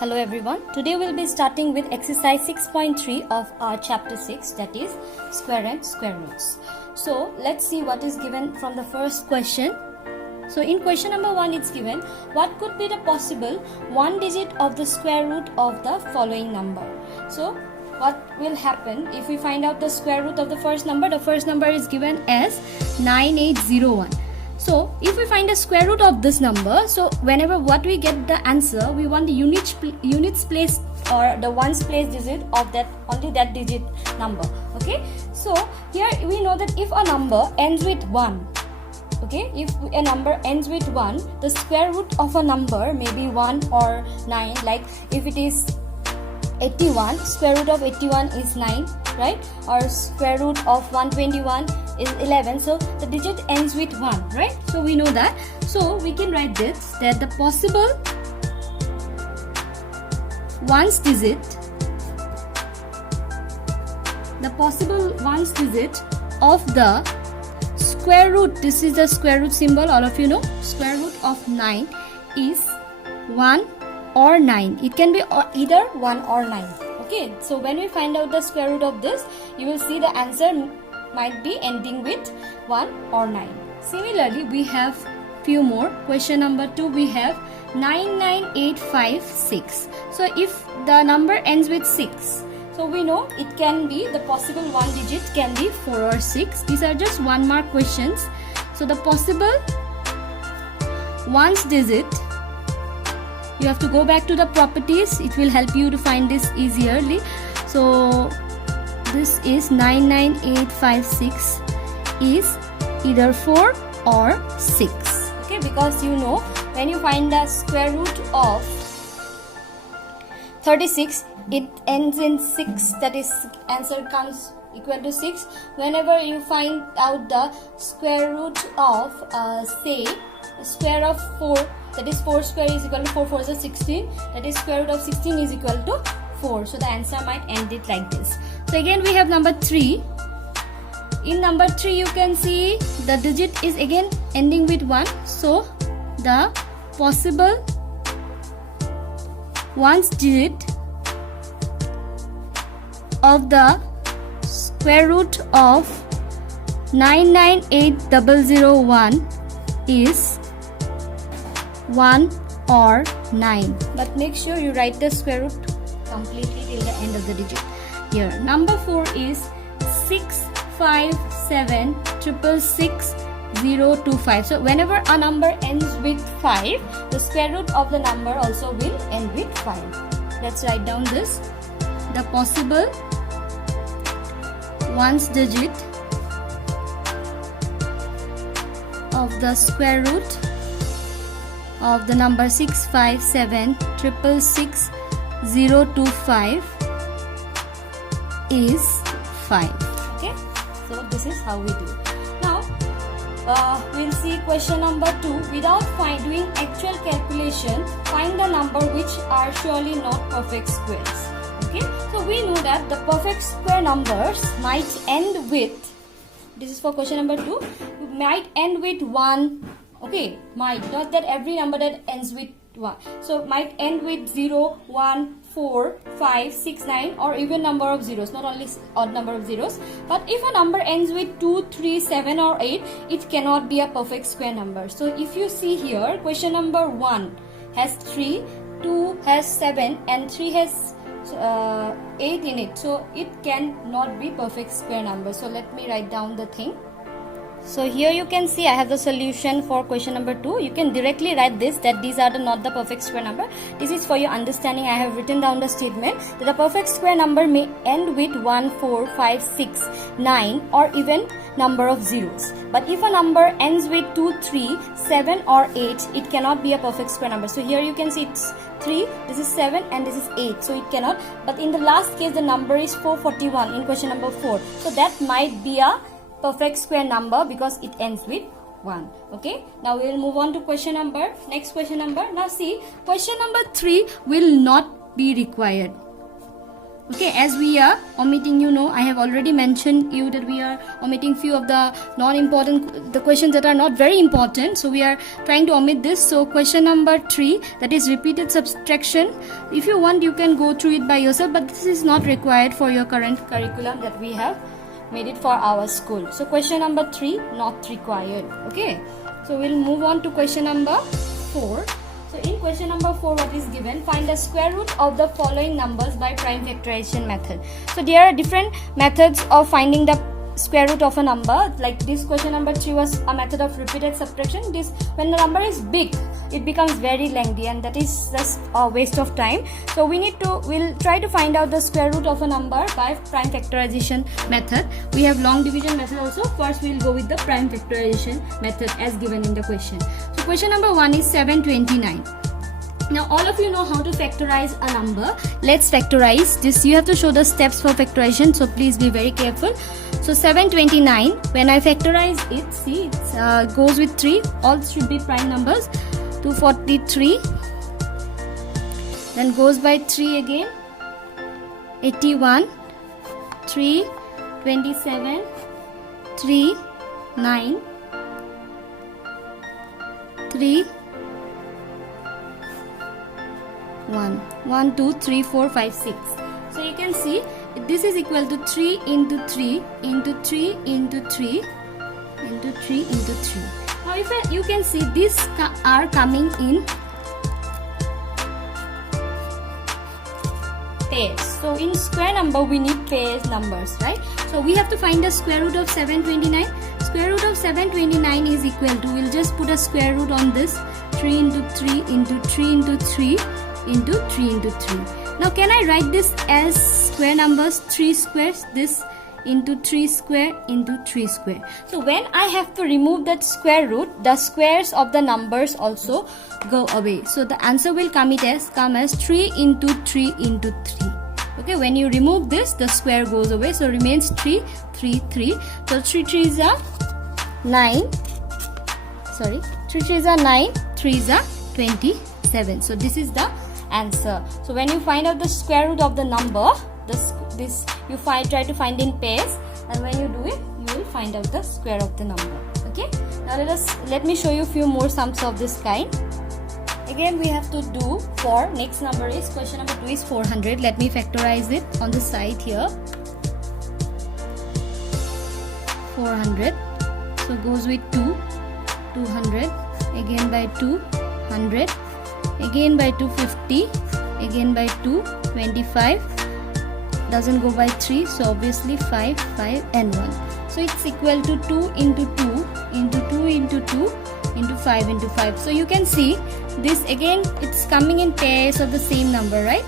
Hello everyone. Today we'll be starting with exercise 6.3 of our chapter 6, that is square and square roots. So let's see what is given from the first question. So in question number 1 it's given, what could be the possible one digit of the square root of the following number? So what will happen if we find out the square root of the first number? The first number is given as 9801. So if we find the square root of this number, so whenever what we get the answer, we want the units place or the ones place digit of that, only that digit number. Okay, so here we know that if a number ends with 1, okay, if a number ends with 1, the square root of a number may be 1 or 9. Like if it is 81, square root of 81 is 9, right? Or square root of 121 is 11. So the digit ends with 1, right? So we know that. So we can write this, that the possible ones digit of the square root, this is the square root symbol, all of you know, square root of 9 is 1 or 9. It can be either 1 or 9. Okay, so when we find out the square root of this, you will see the answer might be ending with 1 or 9. Similarly, we have few more. Question number 2, we have 99856. So if the number ends with 6, so we know it can be, the possible one digit can be 4 or 6. These are just 1 mark questions. So the possible ones digit, you have to go back to the properties. It will help you to find this easily. So this is 99856 is either 4 or 6. Okay, because you know when you find the square root of 36, it ends in 6, that is answer comes equal to 6. Whenever you find out the square root of say square of 4, that is 4 square is equal to 4 4 is 16, that is square root of 16 is equal to 4. So the answer might end it like this. So again we have number 3. In number 3 you can see the digit is again ending with 1. So the possible ones digit of the square root of 998001 is 1 or 9. But make sure you write the square root completely till the end of the digit. Here number 4 is 657666025. So whenever a number ends with 5, the square root of the number also will end with 5. Let's write down this. The possible ones digit of the square root of the number 657666025 is 5. Okay, so this is how we do. Now we'll see question number 2. Without doing actual calculation, find the number which are surely not perfect squares. Okay, so we know that the perfect square numbers might end with, this is for question number 2, might end with 1. Okay, might, not that every number that ends with 1. So might end with 0, 1, 4, 5, 6, 9 or even number of zeros, not only odd number of zeros. But if a number ends with 2, 3, 7 or 8, it cannot be a perfect square number. So if you see here, question number 1 has 3, 2 has 7 and 3 has 8 in it. So it cannot be perfect square number. So let me write down the thing. So here you can see I have the solution for question number 2. You can directly write this, that these are not the perfect square number. This is for your understanding. I have written down the statement that a perfect square number may end with 1, 4, 5, 6, 9 or even number of zeros. But if a number ends with 2, 3, 7 or 8, it cannot be a perfect square number. So here you can see it's 3, this is 7 and this is 8. So it cannot. But in the last case the number is 441 in question number 4. So that might be a perfect square number because it ends with 1. Okay, now we will move on to question number, next question number. Now see, question number 3 will not be required. Okay, as we are omitting, I have already mentioned you that we are omitting few of the non-important, the questions that are not very important. So we are trying to omit this. So question number 3, that is repeated subtraction. If you want, you can go through it by yourself, but this is not required for your current curriculum that we have made it for our school. So question number 3, not required. Okay, so we'll move on to question number 4. So in question number 4, what is given? Find the square root of the following numbers by prime factorization method. So there are different methods of finding the square root of a number. Like this question number 3 was a method of repeated subtraction. This, when the number is big, it becomes very lengthy, and that is just a waste of time. So we'll try to find out the square root of a number by prime factorization method. We have long division method also. First we'll go with the prime factorization method as given in the question. So question number 1 is 729. Now all of you know how to factorize a number. Let's factorize this. You have to show the steps for factorization, so please be very careful. So 729, when I factorize it, see, it goes with 3. All should be prime numbers. 243, then goes by 3 again. 81, 3, 27, 3, 9, 3, 1, 1, 2, 3, 4, 5, 6. So you can see this is equal to 3 into 3 into 3 into 3 into 3 into 3. Now if you can see these are coming in pairs. So in square number we need pairs numbers, right? So we have to find the square root of 729. Square root of 729 is equal to, we'll just put a square root on this, 3 into 3 into 3 into 3 into 3 into 3. Now can I write this as square numbers, 3 squares, this into 3 square into 3 square. So when I have to remove that square root, the squares of the numbers also go away. So the answer will come as 3 into 3 into 3. Okay, when you remove this, the square goes away, so remains 3, 3, 3. So 3 3s are 9. Sorry, 3 3s are 9, 3s are 27. So this is the answer. So when you find out the square root of the number, try to find in pairs, and when you do it, you will find out the square of the number. Okay, now let me show you a few more sums of this kind. Again we have to do for next number is question number 2 is 400. Let me factorize it on the side here. 400, so goes with 2, 200, again by 2, 100, again by 250, again by 2, 25, doesn't go by 3, so obviously 5, 5 and 1. So it's equal to 2 into 2 into 2 into 2 into 5 into 5. So you can see this again, it's coming in pairs of the same number, right?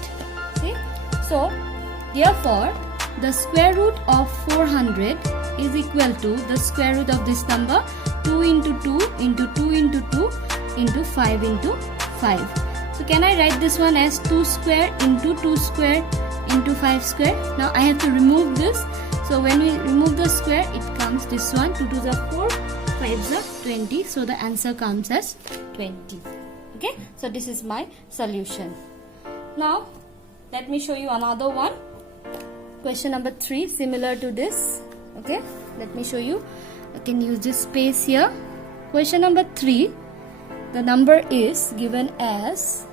Okay. So therefore the square root of 400 is equal to the square root of this number, 2 into 2 into 2 into 2 into 5 into 5. So can I write this one as 2 square into 2 square into 5 square? Now I have to remove this. So when we remove the square, it comes this one, 2 2s are 4, 5s are 20. So the answer comes as 20. Okay, so this is my solution. Now let me show you another one. Question number 3, similar to this. Okay, let me show you. I can use this space here. Question number 3, the number is given as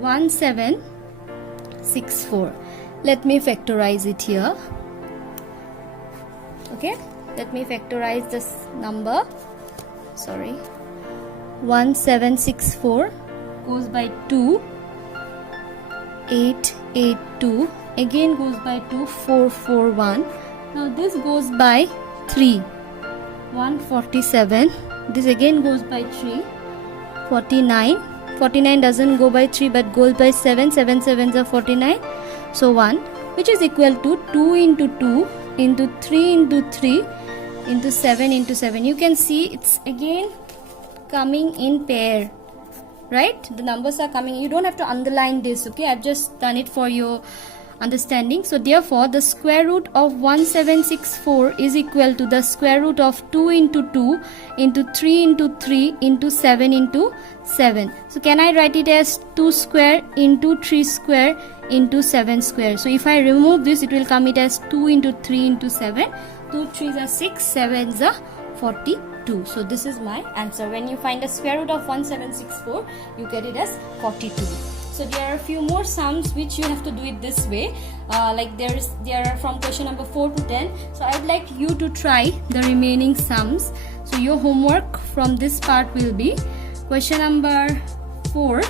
1764. Let me factorize it here. Okay, let me factorize this number. Sorry, 1764 goes by 2, 882, again goes by 2, 441. Now this goes by 3, 147. This again goes by 3, 49. 49 doesn't go by 3 but goes by 7. 7 7s are 49. So 1, which is equal to 2 into 2 into 3 into 3 into 7 into 7. You can see it's again coming in pair, right? The numbers are coming. You don't have to underline this. Okay, I've just done it for your understanding. So therefore the square root of 1764 is equal to the square root of 2 into 2 into 3 into 3 into 7 into 7. So can I write it as 2 square into 3 square into 7 square. So if I remove this, it will come it as 2 into 3 into 7. 2 3s are 6, 7s are 42. So this is my answer. When you find the square root of 1764, you get it as 42. So there are a few more sums which you have to do it this way. Like there are from question number 4 to 10. So I would like you to try the remaining sums. So your homework from this part will be question number 4.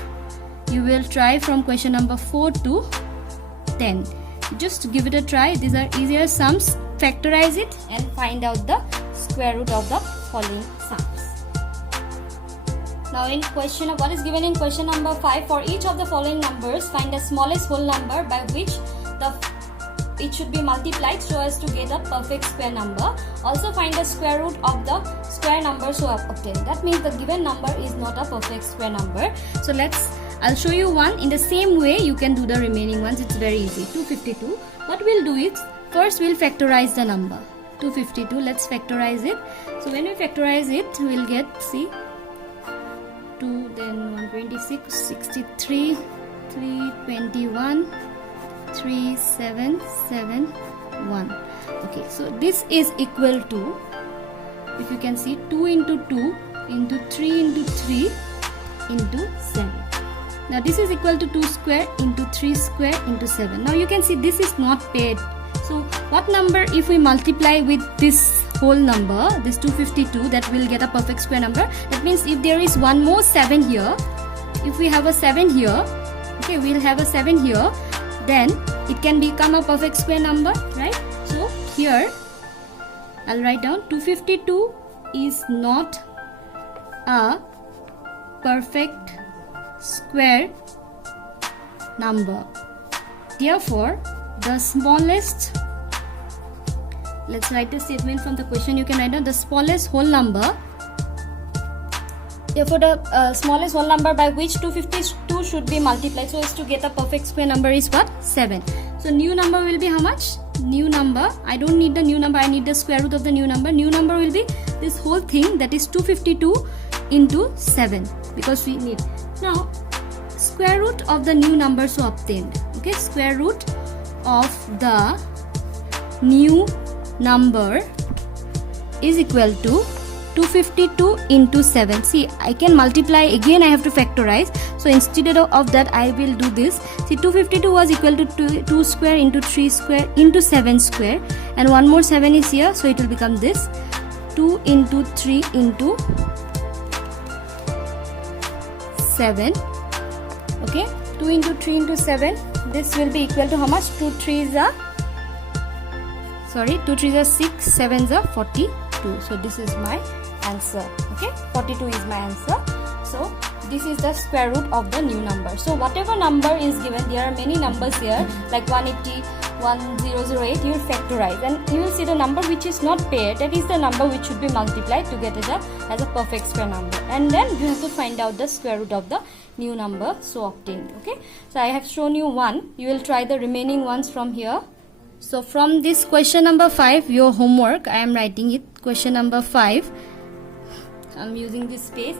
You will try from question number 4 to 10. Just give it a try. These are easier sums. Factorize it and find out the square root of the following sums. Now in question, what is given in question number 5, for each of the following numbers, find the smallest whole number by which it should be multiplied so as to get a perfect square number. Also find the square root of the square number so obtained. That means the given number is not a perfect square number. So I'll show you one. In the same way you can do the remaining ones. It's very easy. 252. What we'll do is, first we'll factorize the number 252. Let's factorize it. So when we factorize it, we'll get, see, 2, then 126, 63, 321, 3, 7, 7, 1. Okay, so this is equal to, if you can see, 2 into 2 into 3 into 3 into 7. Now this is equal to 2 square into 3 square into 7. Now you can see this is not paired. So what number, if we multiply with this whole number, this 252, that will get a perfect square number. That means if there is one more 7 here, if we have a 7 here, okay, we'll have a 7 here, then it can become a perfect square number, right? So here I'll write down 252 is not a perfect square number. Therefore, the smallest, let's write the statement from the question. You can write down the smallest whole number. Therefore, the smallest whole number by which 252 should be multiplied so as to get a perfect square number is what? 7. So new number will be how much? New number, I don't need the new number, I need the square root of the new number. New number will be this whole thing, that is 252 into 7, because we need. Now square root of the new number so obtained. Okay, square root of the new number is equal to 252 into 7. See, I can multiply again, I have to factorize. So instead of that, I will do this. See, 252 was equal to 2 square into 3 square into 7 square, and one more 7 is here, so it will become this 2 into 3 into 7. Okay, 2 into 3 into 7, this will be equal to how much? 2 3s are 6, 7s are 42. So this is my answer. Okay, 42 is my answer. So this is the square root of the new number. So whatever number is given, there are many numbers here like 180, 1008, you will factorize and you will see the number which is not paired, that is the number which should be multiplied to get it as a perfect square number, and then you have to find out the square root of the new number so obtained. Okay, so I have shown you one. You will try the remaining ones from here. So from this question number 5, your homework, I am writing it, question number 5, I am using this space.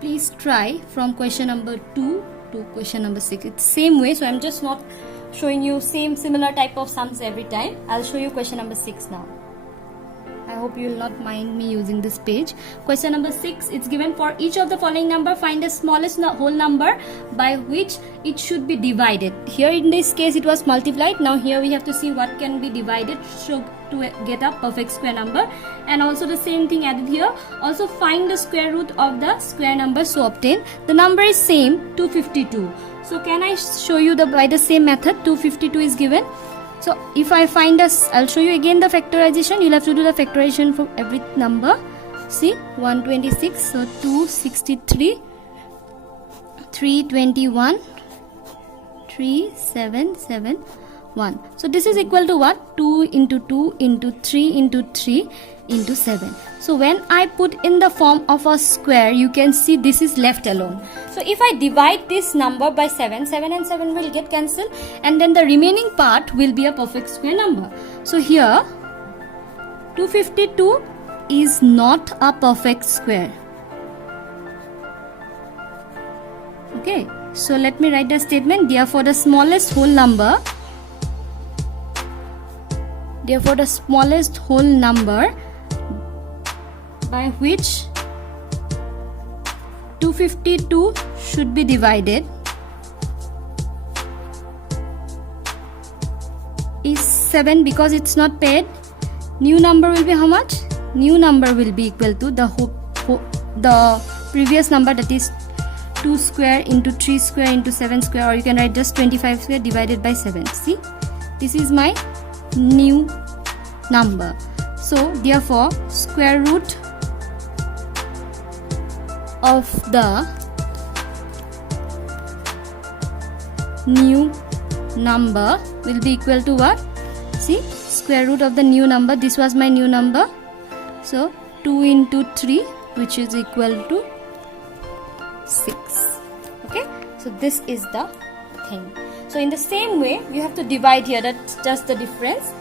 Please try from question number 2 to question number 6. It's same way, so I am just not showing you similar type of sums every time. I'll show you question number 6 now. I hope you will not mind me using this page. Question number 6, it's given, for each of the following number, find the smallest whole number by which it should be divided. Here in this case it was multiplied. Now here we have to see what can be divided so to get a perfect square number, and also the same thing added here. Also find the square root of the square number so obtained. The number is same, 252. So can I show you by the same method? 252 is given. So if I find I'll show you again the factorization. You'll have to do the factorization for every number. See, 126, so 263, 321, 3771. So this is equal to what? 2 into 2 into 3 into 3 into 7. So when I put in the form of a square, you can see this is left alone. So if I divide this number by 7, 7 and 7 will get cancelled, and then the remaining part will be a perfect square number. So here 252 is not a perfect square. Okay, So let me write the statement. Therefore the smallest whole number by which 252 should be divided is 7, because it's not paired. New number will be how much? New number will be equal to the previous number, that is 2 square into 3 square into 7 square, or you can write just 25 square divided by 7. See, this is my new number. So therefore square root of the new number will be equal to what? See, square root of the new number, this was my new number, so 2 into 3, which is equal to 6. Okay, so this is the thing. So in the same way you have to divide here, that's just the difference.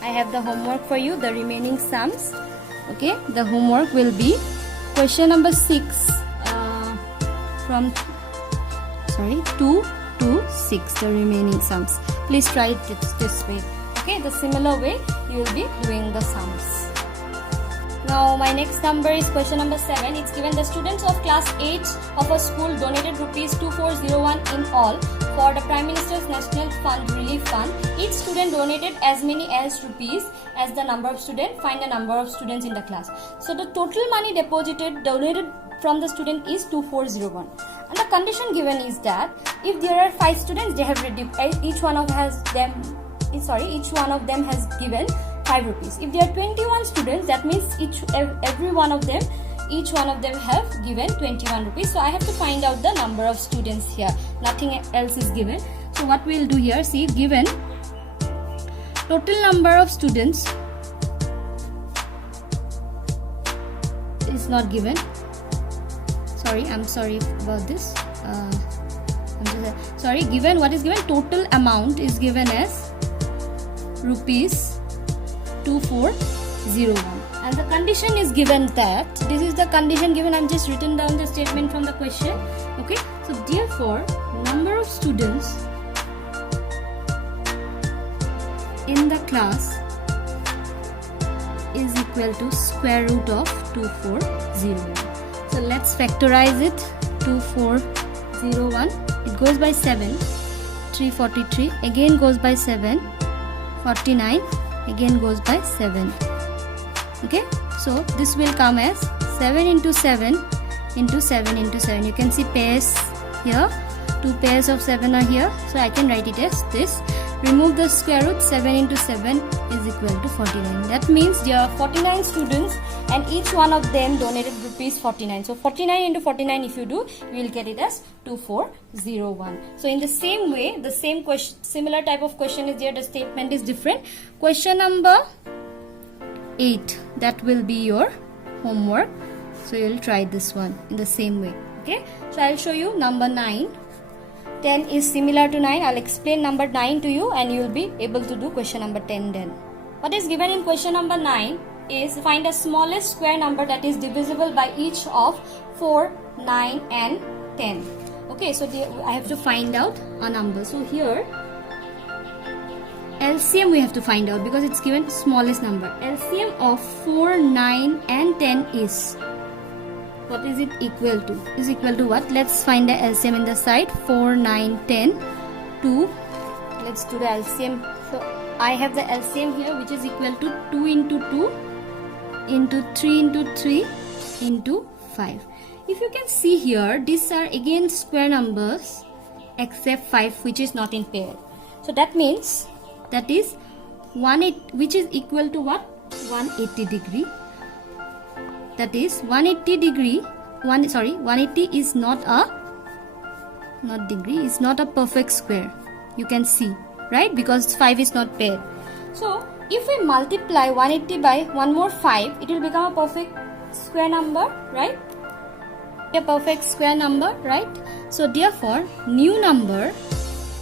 I have the homework for you, the remaining sums. Okay, the homework will be question number 6 from 2 to 6, the remaining sums. Please try it this way. Okay, the similar way you will be doing the sums. Now my next number is question number 7. It's given the students of class 8 of a school donated rupees 2401 in all for the Prime Minister's National Fund Relief Fund. Each student donated as many as rupees as the number of students. Find the number of students in the class. So the total money donated from the student is 2401. And the condition given is that if there are 5 students, they have each one of them has given 5 rupees. If there are 21 students, that means each one of them have given 21 rupees. So I have to find out the number of students here. Nothing else is given. So what we will do here, see, given total number of students is not given. I'm sorry about this. Given, what is given? Total amount is given as rupees 2401, and the condition is given that, this is the condition given. I'm just written down the statement from the question. Okay, so therefore number of students in the class is equal to square root of 2401. So let's factorize it. 2401, it goes by 7, 343, again goes by 7, 49, again goes by 7. Okay, so this will come as 7 into 7 into 7 into 7. You can see pairs here, 2 pairs of 7 are here, so I can write it as this. Remove the square root, 7 into 7 is equal to 49. That means there are 49 students and each one of them donated rupees 49. So 49 into 49 if you do, you will get it as 2401. So in the same way, the same question, similar type of question is there, the statement is different. Question number 8, that will be your homework. So you will try this one in the same way. Okay, so I will show you number 9. 10 is similar to 9. I'll explain number 9 to you and you will be able to do question number 10 then. What is given in question number 9 is find the smallest square number that is divisible by each of 4, 9 and 10. Okay, so I have to find out a number. So here LCM we have to find out because it's given smallest number. LCM of 4, 9 and 10 is, what is it equal to? Is equal to what? Let's find the LCM in the side. 4, 9, 10, 2. Let's do the LCM. So I have the LCM here, which is equal to 2 into 2 into 3 into 3 into 5. If you can see here, these are again square numbers except 5, which is not in pair. So that means that is 180, which is equal to what? 180 degree. That is 180 degree. 180 is not degree, is not a perfect square. You can see, right? Because 5 is not paired. So if we multiply 180 by one more 5, it will become a perfect square number, right? A perfect square number, right? So therefore new number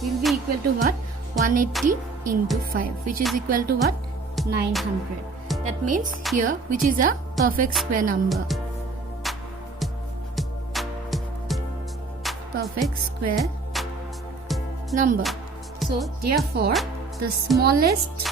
will be equal to what? 180 into 5, which is equal to what? 900. That means here, which is a perfect square number. perfect square number. So therefore the smallest,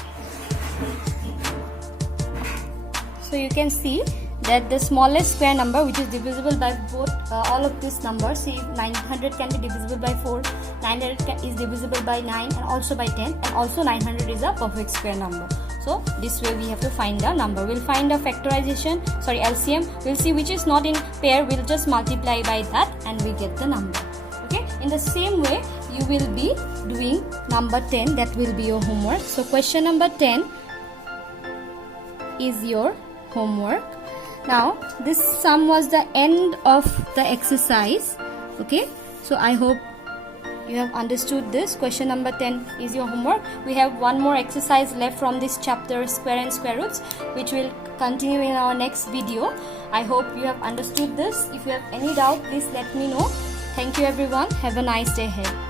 so you can see that the smallest square number which is divisible by both all of these numbers, see, 900 can be divisible by 4, 900 is divisible by 9 and also by 10, and also 900 is a perfect square number. So this way we have to find the number. We'll find a factorization, sorry, LCM. We'll see which is not in pair, we'll just multiply by that and we get the number. Okay, in the same way you will be doing number 10, that will be your homework. So question number 10 is your homework. Now this sum was the end of the exercise. Okay, so I hope you have understood this. Question number 10 is your homework. We have one more exercise left from this chapter, square and square roots, which will continue in our next video. I hope you have understood this. If you have any doubt, please let me know. Thank you everyone. Have a nice day ahead.